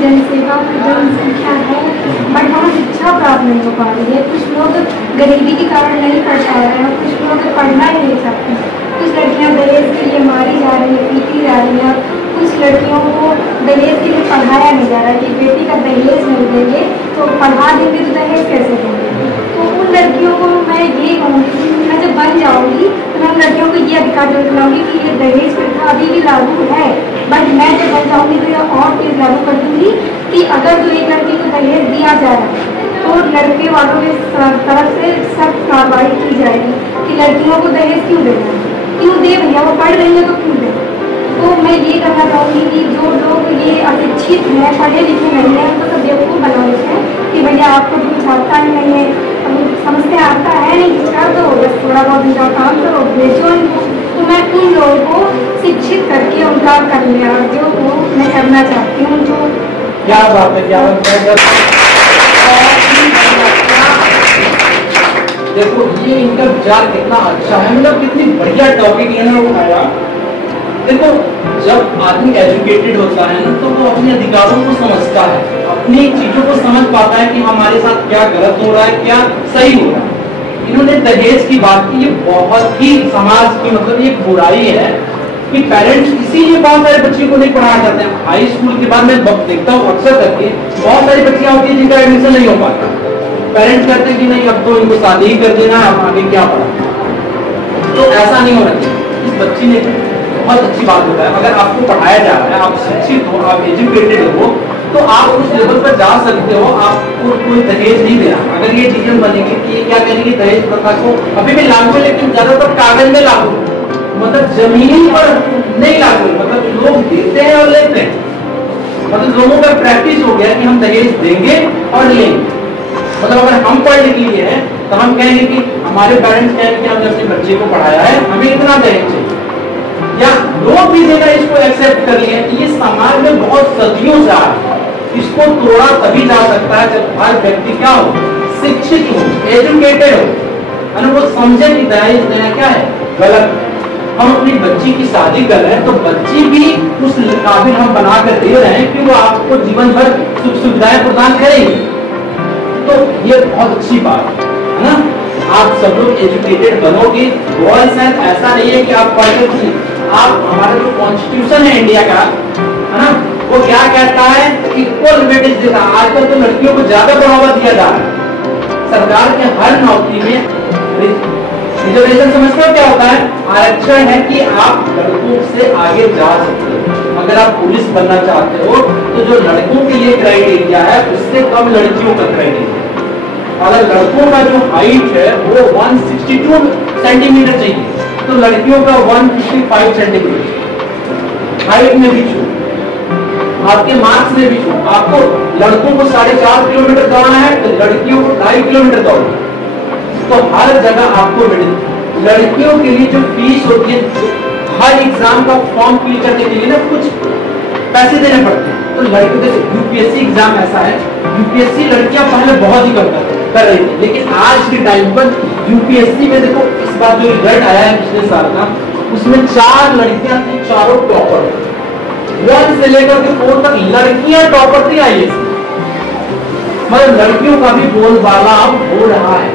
जनसेवा की जनसंख्या है, बट वहाँ शिक्षा प्राप्त नहीं हो पा रही है। कुछ लोग गरीबी के कारण नहीं पढ़ पा रहे हैं, कुछ लोग पढ़ना ही नहीं चाहते। कुछ लड़कियाँ दहेज के लिए मारी जा रही हैं, पीटी जा रही हैं। कुछ लड़कियों को दहेज के लिए पढ़ाया नहीं जा रहा है कि बेटी का दहेज नहीं देंगे तो पढ़ा देंगे तो दहेज कैसे देंगे। तो उन लड़कियों को मैं ये कहूँगी कि मैं जब बन जाऊँगी तो मैं उन लड़कियों को ये अधिकार दिलाऊँगी कि ये दहेज प्रथा अभी भी लागू है, बट मैं जब बन जाऊँगी तो यह और चीज़ लागू कर दूँगी कि अगर जो एक लड़की को दहेज दिया जा रहा है तो लड़के वालों के तरफ से सख्त कार्रवाई की जाएगी कि लड़कियों को दहेज क्यों देना है, क्यों दे भैया, वो पढ़ रही है तो क्यों दे। तो मैं ये कहना चाहूँगी कि जो लोग ये अशिक्षित हैं, पढ़े लिखे नहीं हैं, उनको सब बेवकूफ़ बना देते हैं कि भैया आपको तो कुछ आता ही नहीं है, समझते आता है नहीं, कुछ कर दो, बस थोड़ा बहुत उनका काम करो, भेजो इनको। तो मैं उन लोगों को शिक्षित करके उनका कल्याण जो वो मैं करना चाहती हूँ। जो क्या बात है, क्या बात है। देखो ये इनका विचार कितना अच्छा है, मतलब कितनी बढ़िया टॉपिक इन्होंने उठाया। देखो जब आदमी एजुकेटेड होता है ना तो वो अपने अधिकारों को समझता है, अपनी चीजों को समझ पाता है कि हमारे साथ क्या गलत हो रहा है, क्या सही हो रहा है। इन्होंने दहेज की बात की, ये बहुत ही समाज की मतलब ये बुराई है कि पेरेंट्स इसीलिए बहुत सारे बच्चे को नहीं पढ़ाया जाते हैं। हाई स्कूल के बाद मैं देखता हूँ अक्सर करके बहुत सारी बच्चियां होती है जिनका एडमिशन नहीं हो पाता। पेरेंट्स कहते हैं कि नहीं अब तो इनको शादी ही कर देना, अब आगे क्या पढ़ा। तो ऐसा नहीं होना चाहिए। इस बच्ची ने बहुत अच्छी बात होता है, अगर आपको पढ़ाया जा रहा है, आप शिक्षित हो, आप एजुकेटेड हो, तो आप उस लेवल पर जा सकते हो। आपको कोई दहेज नहीं देना। अगर ये डिसीजन बनेगी कि ये क्या करेंगे, दहेज प्रथा को अभी भी लागू है लेकिन ज्यादातर कागज में लागू, मतलब जमीन पर नहीं लागू है, मतलब लोग देते हैं और लेते हैं, मतलब लोगों का प्रैक्टिस हो गया कि हम दहेज देंगे और लेंगे। मतलब अगर हम पढ़ लिख लिए हैं तो हम कहेंगे कि हमारे पेरेंट्स कहेंगे कि हमने अपने बच्चे को पढ़ाया है, हमें इतना दहेज चाहिए, या लोग भी देना इसको एक्सेप्ट कर लिए। ये समाज में बहुत सदियों से आ रहा है, इसको तोड़ा तभी जा सकता है जब हर व्यक्ति क्या हो, शिक्षित हो, एजुकेटेड हो, वो समझे कि दहेज देना क्या है, गलत। हम अपनी बच्ची की शादी कर रहे हैं तो बच्ची भी उस काबिल हम बना कर दे रहे हैं कि वो आपको जीवन भर सुख सुविधाएं प्रदान करेगी। तो ये बहुत अच्छी बात है ना। आप सब लोग एजुकेटेड बनोगे। बॉयज हैं ऐसा नहीं है कि आप पढ़, आप हमारा जो कॉन्स्टिट्यूशन है इंडिया का, है ना, वो क्या कहता है, इक्वल वेटेज देता है। आजकल तो लड़कियों को ज्यादा बढ़ावा दिया जा रहा है। सरकार के हर नौकरी में रिजर्वेशन समझते हो क्या होता है, आरक्षण है कि आप लड़कों से आगे जा सकते हो। अगर आप पुलिस बनना चाहते हो तो जो लड़कों के लिए क्राइटेरिया है उससे कम लड़कियों का क्राइटेरिया। अगर लड़कों का जो हाइट है वो 162 सेंटीमीटर चाहिए तो लड़कियों का 155 सेंटीमीटर। हाइट में भी छूट, आपके मार्क्स में भी छूट। आपको लड़कों को 4.5 किलोमीटर दौड़ना है तो लड़कियों को 2.5 किलोमीटर दौड़ना है। तो हर जगह आपको मिले। लड़कियों के लिए जो फीस होती है, हर एग्जाम का फॉर्म फिल करने के लिए ना कुछ पैसे देने पड़ते हैं। तो लड़कियों के यूपीएससी एग्जाम ऐसा है, यूपीएससी लड़कियां पहले बहुत ही कम कर रही थी, लेकिन आज के टाइम पर यूपीएससी में देखो इस बार जो रिजल्ट आया है पिछले साल का, उसमें 4 लड़कियां थी, चारों टॉपर। 1 से लेकर के 4 तक लड़कियां टॉपर थी आईएएस। मतलब लड़कियों का भी बोलबाला अब हो रहा है,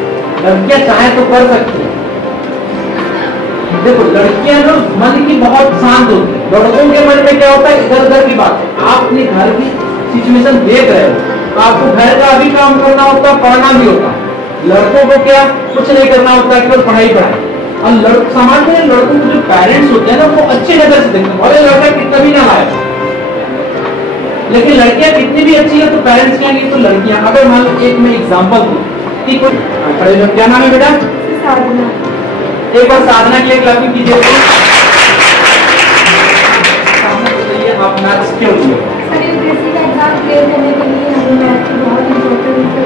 लड़कियां चाहे तो कर सकती है। देखो लड़कियां ना मन की बहुत शांत होती है, लड़कों के मन में क्या होता है, इधर उधर की बात है। आप अपने घर की सिचुएशन देख रहे हो, आपको घर का भी काम करना होता है, पढ़ना भी होता है। लड़कों को क्या कुछ नहीं करना होता है, केवल पढ़ाई। और समाज में लड़कों के जो पेरेंट्स होते हैं ना वो अच्छी नजर से देखते हैं, भले लड़का कितना भी ना लाए, लेकिन लड़कियां कितनी भी अच्छी है तो पेरेंट्स कहेंगे तो लड़कियां। अगर मान लो एक मैं एग्जाम्पल दूं कि कोई, क्या नाम है बेटा? साधना। एक बार साधना के लिए क्लापिंग कीजिए। आप मैथ्स क्यों लिए? सर यूपीएससी का एग्जाम क्लियर करने के लिए हमें मैथ की बहुत इम्पोर्टेंट है।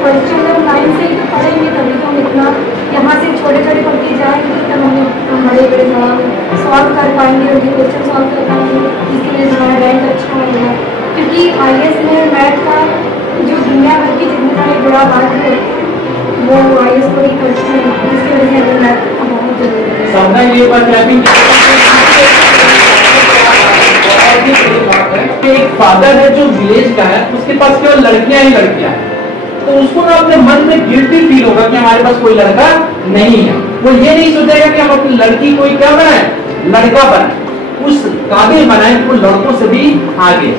क्वेश्चन जब 9 से तो पढ़ेंगे तभी तो हम इतना यहाँ से छोटे छोटे पढ़ते जाएंगे तब हम बड़े बड़े सवाल सॉल्व कर पाएंगे, उनके क्वेश्चन सॉल्व कर पाएंगे, इसीलिए हमारा रैंक अच्छा होगा। क्योंकि आईएएस में मैथ का जो दुनिया भर की जितने सारे बुरा बात है वो आईएएस को ही करते हैं, इसकी वजह से हमें मैथ बहुत जरूरी है। सामने ये बात है कि एक फादर है जो विलेज का है, उसके पास केवल लड़कियां ही लड़कियां हैं, तो उसको ना अपने मन में गिल्टी फील होगा कि हमारे पास कोई लड़का नहीं है। वो ये नहीं सोचेगा कि हम अपनी लड़की कोई क्या बनाए, लड़का बनाए, उस काबिल बनाए वो लड़कों से भी आगे।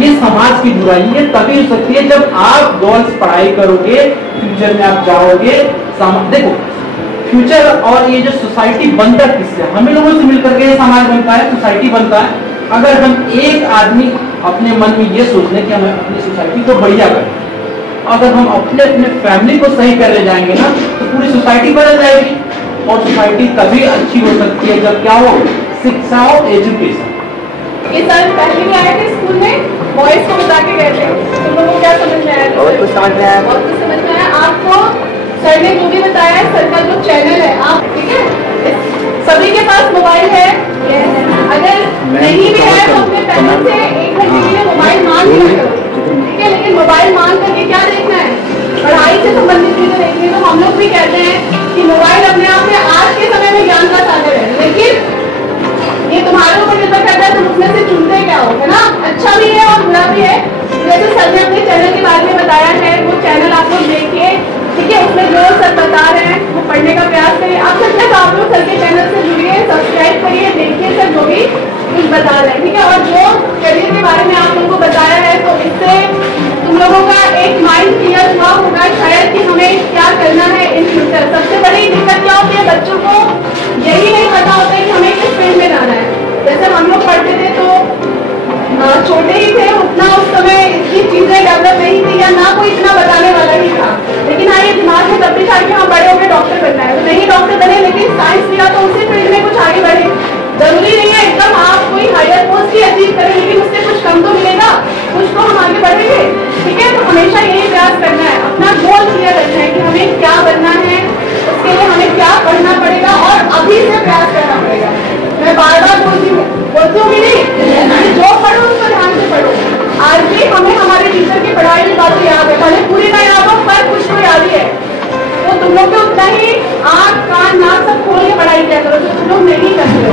ये समाज की बुराई है, तभी हो सकती है जब आप गर्ल्स पढ़ाई करोगे, फ्यूचर में आप जाओगे। देखो फ्यूचर और ये जो सोसाइटी बनता है किससे, हमें लोगों से मिलकर के समाज बनता है, सोसाइटी बनता है। अगर हम एक आदमी अपने मन में ये सोच लें कि हम अपनी सोसाइटी को बढ़िया करें, अगर हम अपने अपने फैमिली को सही कर ले जाएंगे ना, तो पूरी सोसाइटी बदल जाएगी। और सोसाइटी तभी अच्छी हो सकती है जब क्या हो, शिक्षा और एजुकेशन। ये सर पहले भी आए थे स्कूल में, बॉयज को बता के गए थे, तुम लोगों को क्या समझ में आया? बहुत कुछ समझ में आया, बहुत कुछ समझ में आया। आपको सर ने जो भी बताया है, सर का जो चैनल है, आप ठीक है, सभी के पास मोबाइल है, अगर नहीं भी है तो अपने पेरेंट्स से 1 घंटे के लिए मोबाइल मांग लिया करो, ठीक है। लेकिन मोबाइल मांग करके क्या देखना है, पढ़ाई से संबंधित चीजें देखनी है। तो हम लोग भी कहते हैं कि मोबाइल अपने आप में आज के समय में ज्ञान का साधन है, लेकिन ये तुम्हारे ऊपर निर्भर करता है तुम उसमें से चुनते क्या हो, है ना। अच्छा भी है और बुरा भी है। जैसे सर ने अपने चैनल के बारे में बताया है, वो चैनल आप लोग देखिए, ठीक है। उसमें जो सर बता रहे हैं वो पढ़ने का प्रयास करिए। आप सच में आप लोग सर के चैनल से जुड़िए, सब्सक्राइब करिए, देखिए सर जो भी कुछ बता रहे हैं, ठीक है। और जो करियर के बारे में आप लोगों को बताया है, तो इससे तुम लोगों का एक माइंड क्लियर हुआ होगा शायद कि हमें क्या करना है इन फ्यूचर। सबसे बड़ी दिक्कत क्या होती है, बच्चों को यही नहीं पता होता है कि हमें किस फील्ड में जाना है। जैसे हम लोग पढ़ते थे तो छोटे ही थे, उतना उस समय इतनी चीजें डेवलप नहीं थी, या ना कोई इतना बताने वाला ही था। लेकिन हाँ, ये दिमाग में तब भी था कि हाँ बड़े होकर डॉक्टर बनना है, तो नहीं डॉक्टर बने, लेकिन साइंस लिया तो उसी फील्ड में कुछ आगे बढ़े। जरूरी नहीं है एकदम आप कोई हायर पोस्ट ही अचीव करें, लेकिन उससे कुछ कम तो मिलेगा, कुछ तो हम आगे बढ़ेंगे, ठीक है। तो हमेशा यही प्रयास करना है, अपना गोल क्लियर रखना है कि हमें क्या बनना है, उसके लिए हमें क्या पढ़ना पड़ेगा, और अभी से प्रयास करना पड़ेगा। मैं बार बार बोलती हूँ कि नहीं, जो पढ़ो उसको ध्यान से पढ़ो। आज भी हमें हमारे टीचर की पढ़ाई की बातें याद है, भले पूरी ना याद हो पर कुछ तो याद ही है। तो तुम लोग भी उतना ही आँख कान नाक सब खोल के पढ़ाई किया करो, जो तुम लोग नहीं करते हो।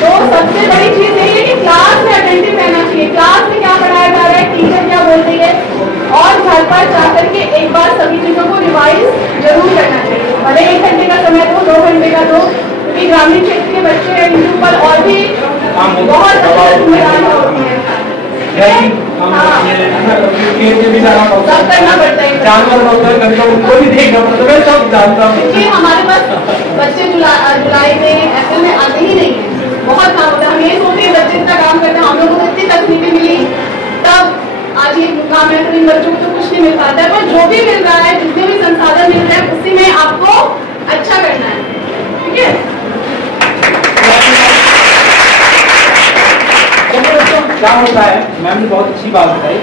तो सबसे बड़ी चीज यही है कि क्लास में अटेंटिव रहना चाहिए, क्लास में क्या पढ़ाया जा रहा है, टीचर क्या बोल रही है, और घर पर जाकर के एक बार सभी चीजों को रिवाइज जरूर करना चाहिए। भले 1 घंटे का समय दो, 2 घंटे का दो, क्योंकि ग्रामीण क्षेत्र के बच्चे हैं, इनके ऊपर और भी बहुत जिम्मेदारियां होती हैं। सब करना पड़ता है, जानवर होता है, कभी उनको भी देखना पड़ता है, मैं सब जानता हूँ। क्योंकि हमारे पास बच्चे जुलाई में अप्रैल में आते ही नहीं है, बहुत काम होता है। हम ये सोचते हैं बच्चे इतना काम करते हैं, हम लोगों को इतनी तकनीकें मिली, तब आज ये मुकाम है, तो इन बच्चों को तो कुछ नहीं मिल पाता है। पर जो भी मिल रहा है, जितने भी संसाधन मिल रहे हैं, उसी में आपको अच्छा करना है, ठीक है। क्या होता है, मैम ने बहुत अच्छी बात बताई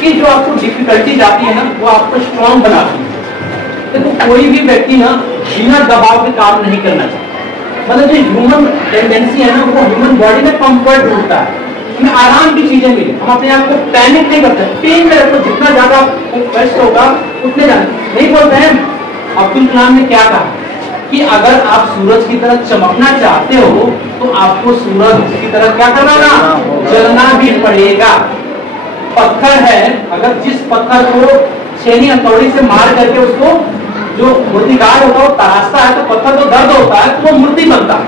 कि जो आपको डिफिकल्टीज आती है ना, वो आपको स्ट्रॉन्ग बनाती है। देखो कोई भी व्यक्ति ना बिना दबाव के काम नहीं करना चाहिए। मतलब जो ह्यूमन टेंडेंसी है ना, वो ह्यूमन बॉडी में कंफर्ट ढूंढता है, हमें आराम की चीजें मिले, हम अपने आप को पैनिक नहीं करते, पेन में रखो, जितना ज्यादा कष्ट होगा उतने ज्यादा नहीं बोलते हैं। अब्दुल कलाम ने क्या कहा कि अगर आप सूरज की तरह चमकना चाहते हो तो आपको सूरज की तरह क्या करना होगा, जलना भी पड़ेगा। पत्थर है, अगर जिस पत्थर को छेनी हथौड़ी से मार करके उसको जो मूर्तिकार होता है वो तराशता है, तो पत्थर को दर्द होता है, तो वो मूर्ति बनता है,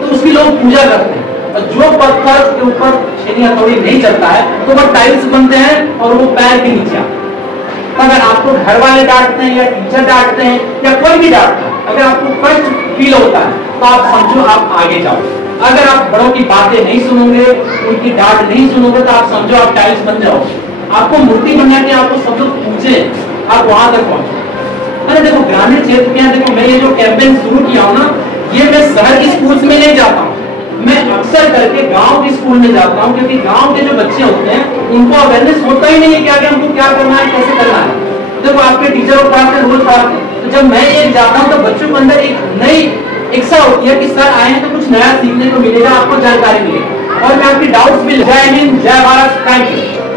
तो उसकी लोग पूजा करते हैं। और जो पत्थर के ऊपर छेनी हथौड़ी नहीं चलता है, तो वो टाइल्स बनते हैं और वो पैर के नीचे आते हैं। अगर आपको घर वाले डांटते हैं या टीचर डांटते हैं या कोई भी डांटता है, अगर आपको कष्ट फील होता है, तो आप समझो आप आगे जाओ। अगर आप बड़ों की बातें नहीं सुनोगे, उनकी डांट नहीं सुनोगे, तो आप समझो आप टाइल्स बन जाओगे। आपको मूर्ति बनना के आपको सब लोग पूछे, आप वहां तक पहुंचो। अरे देखो ग्रामीण क्षेत्र में, देखो मैं ये जो कैंपेन शुरू किया हूँ ना, ये मैं शहर के स्कूल में नहीं जाता हूँ, मैं अक्सर करके गांव के स्कूल में जाता हूँ, क्योंकि गांव के जो बच्चे होते हैं उनको अवेयरनेस होता ही नहीं है कि आगे हमको क्या करना है, कैसे करना है। देखो आपके टीचर को पढ़ाते हैं, रोज पढ़ाते हैं, तो जब मैं ये जाता हूँ तो बच्चों के अंदर एक नई इच्छा होती है कि सर आए हैं तो कुछ नया सीखने को मिलेगा, आपको जानकारी मिलेगी, और मैं आपकी डाउट्स भी। जय हिंद, जय भारत, थैंक यू।